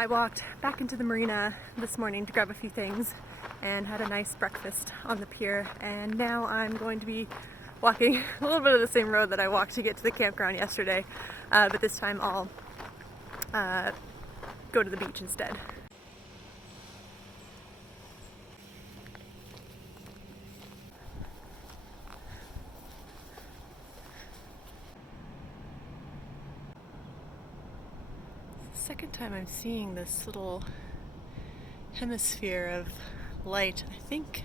I walked back into the marina this morning to grab a few things and had a nice breakfast on the pier, and now I'm going to be walking a little bit of the same road that I walked to get to the campground yesterday, but this time I'll go to the beach instead. Second time I'm seeing this little hemisphere of light. I think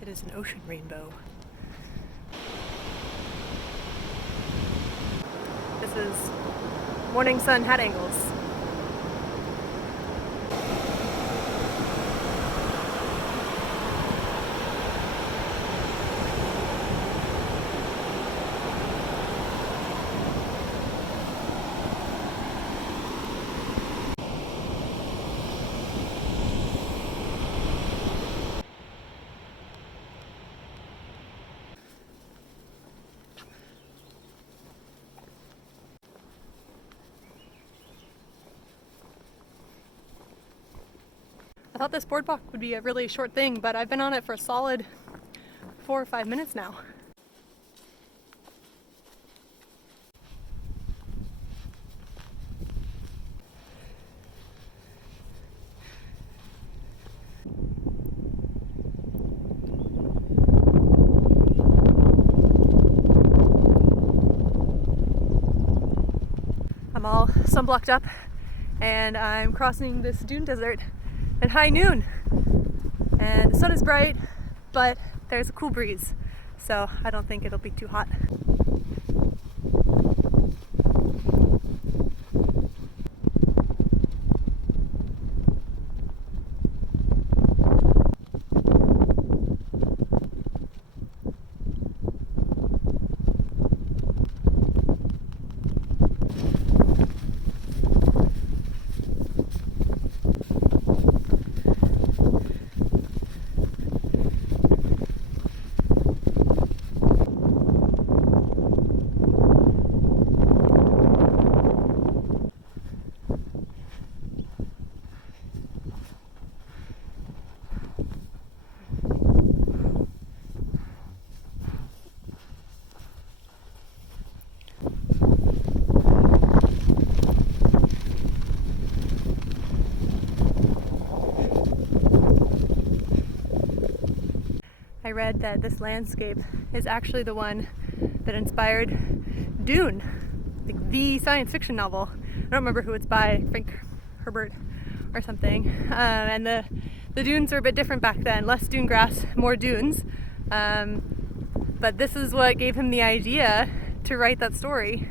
it is an ocean rainbow. This is morning sun hat angles. I thought this boardwalk would be a really short thing, but I've been on it for a solid 4 or 5 minutes now. I'm all sunblocked up and I'm crossing this dune desert at high noon, and the sun is bright, but there's a cool breeze, so I don't think it'll be too hot. I read that this landscape is actually the one that inspired Dune, like the science fiction novel. I don't remember who it's by, Frank Herbert or something. And the dunes are a bit different back then, less dune grass, more dunes. But this is what gave him the idea to write that story.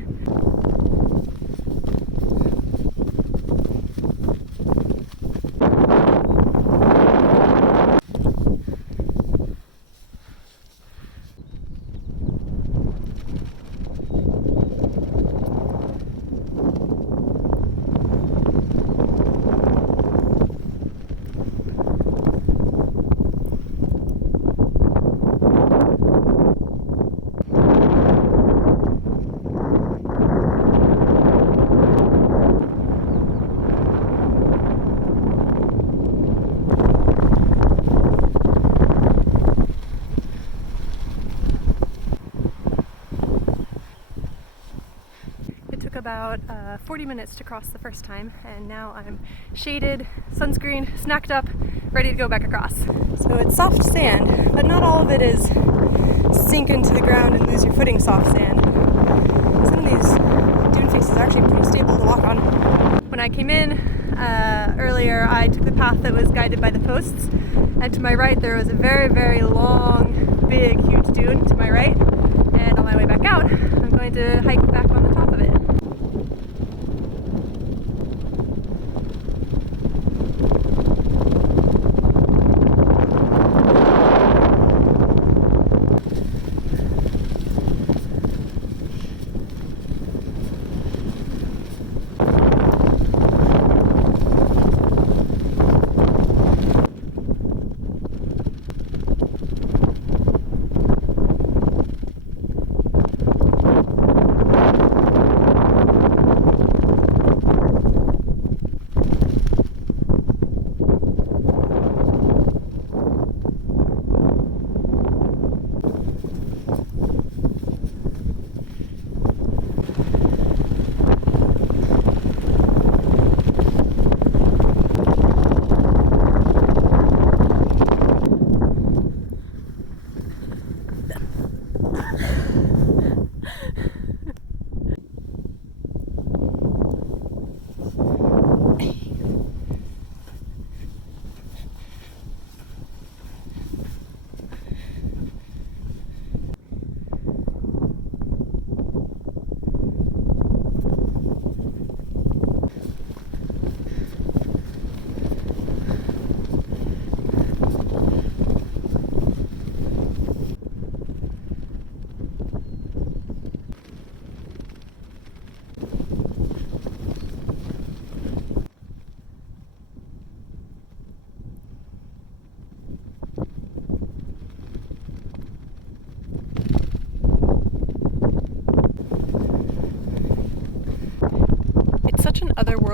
About 40 minutes to cross the first time, and now I'm shaded, sunscreen, snacked up, ready to go back across. So it's soft sand, but not all of it is sink into the ground and lose your footing soft sand. Some of these dune faces are actually pretty stable to walk on. When I came in earlier, I took the path that was guided by the posts, and to my right there was a very, very long, big, huge dune to my right, and on my way back out, I'm going to hike back on the top of it.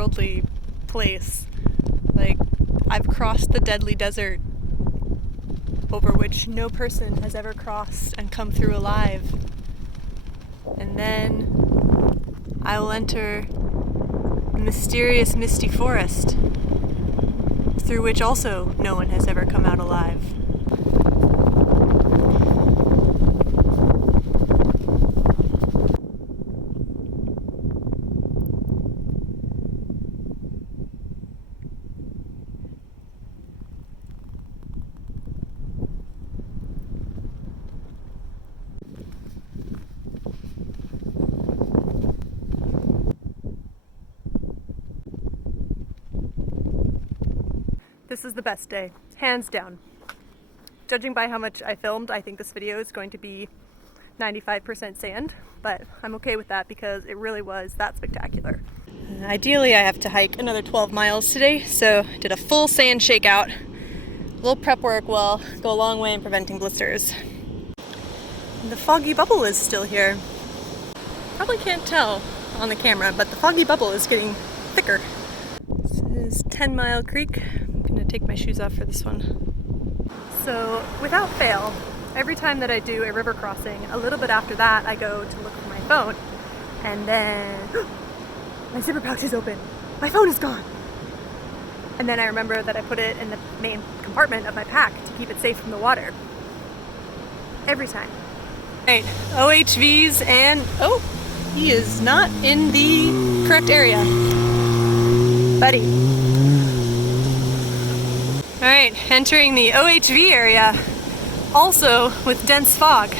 otherworldly place. Like, I've crossed the deadly desert over which no person has ever crossed and come through alive. And then I will enter the mysterious misty forest through which also no one has ever come out alive. This is the best day, hands down. Judging by how much I filmed, I think this video is going to be 95% sand, but I'm okay with that because it really was that spectacular. Ideally, I have to hike another 12 miles today, so did a full sand shakeout. A little prep work will go a long way in preventing blisters. And the foggy bubble is still here. Probably can't tell on the camera, but the foggy bubble is getting thicker. This is 10 Mile Creek. I'm gonna take my shoes off for this one. So without fail, every time that I do a river crossing, a little bit after that I go to look for my phone, and then my zipper pouch is open. My phone is gone. And then I remember that I put it in the main compartment of my pack to keep it safe from the water. Every time. Right, OHVs and, oh, he is not in the correct area. Buddy. Alright, entering the OHV area, also with dense fog.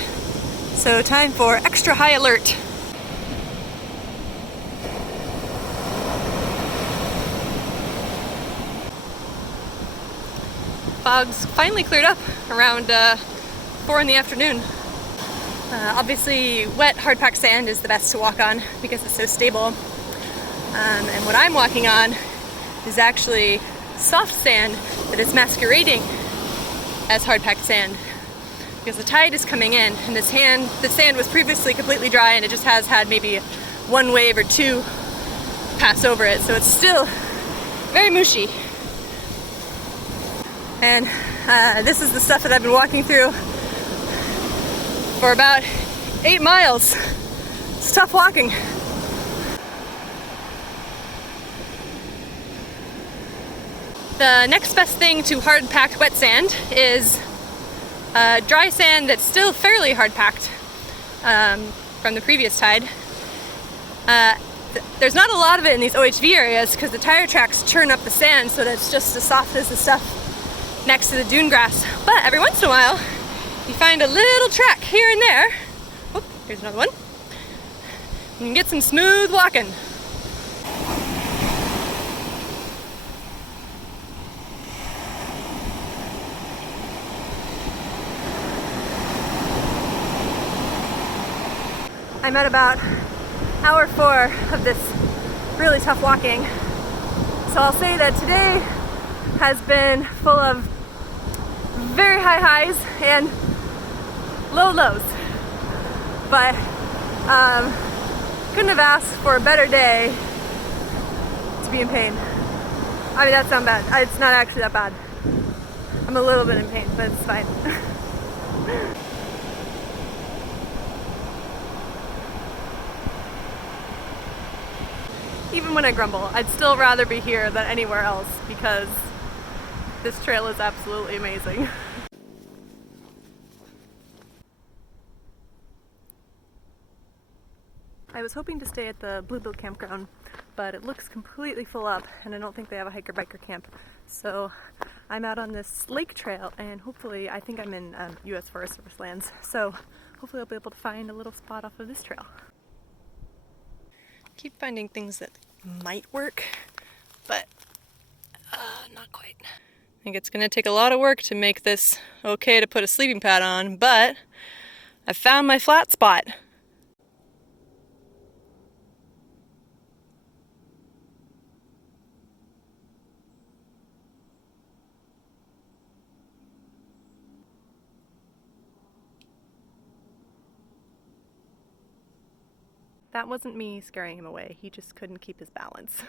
So time for extra high alert. Fog's finally cleared up around 4 in the afternoon. Obviously, wet hard-packed sand is the best to walk on because it's so stable. And what I'm walking on is actually soft sand that is masquerading as hard-packed sand because the tide is coming in, and the sand was previously completely dry, and it just has had maybe one wave or two pass over it, so it's still very mushy. And this is the stuff that I've been walking through for about 8 miles. It's tough walking. The next best thing to hard-packed wet sand is dry sand that's still fairly hard-packed from the previous tide. There's not a lot of it in these OHV areas because the tire tracks churn up the sand so that it's just as soft as the stuff next to the dune grass. But every once in a while, you find a little track here and there. Oh, here's another one. You can get some smooth walking. I'm at about hour 4 of this really tough walking. So I'll say that today has been full of very high highs and low lows. But couldn't have asked for a better day to be in pain. I mean, that sounds bad. It's not actually that bad. I'm a little bit in pain, but it's fine. Even when I grumble, I'd still rather be here than anywhere else because this trail is absolutely amazing. I was hoping to stay at the Bluebill campground, but it looks completely full up and I don't think they have a hiker-biker camp. So I'm out on this lake trail, and hopefully, I think I'm in US Forest Service lands, so hopefully I'll be able to find a little spot off of this trail. Keep finding things that might work, but not quite. I think it's gonna take a lot of work to make this okay to put a sleeping pad on, but I found my flat spot. That wasn't me scaring him away, he just couldn't keep his balance.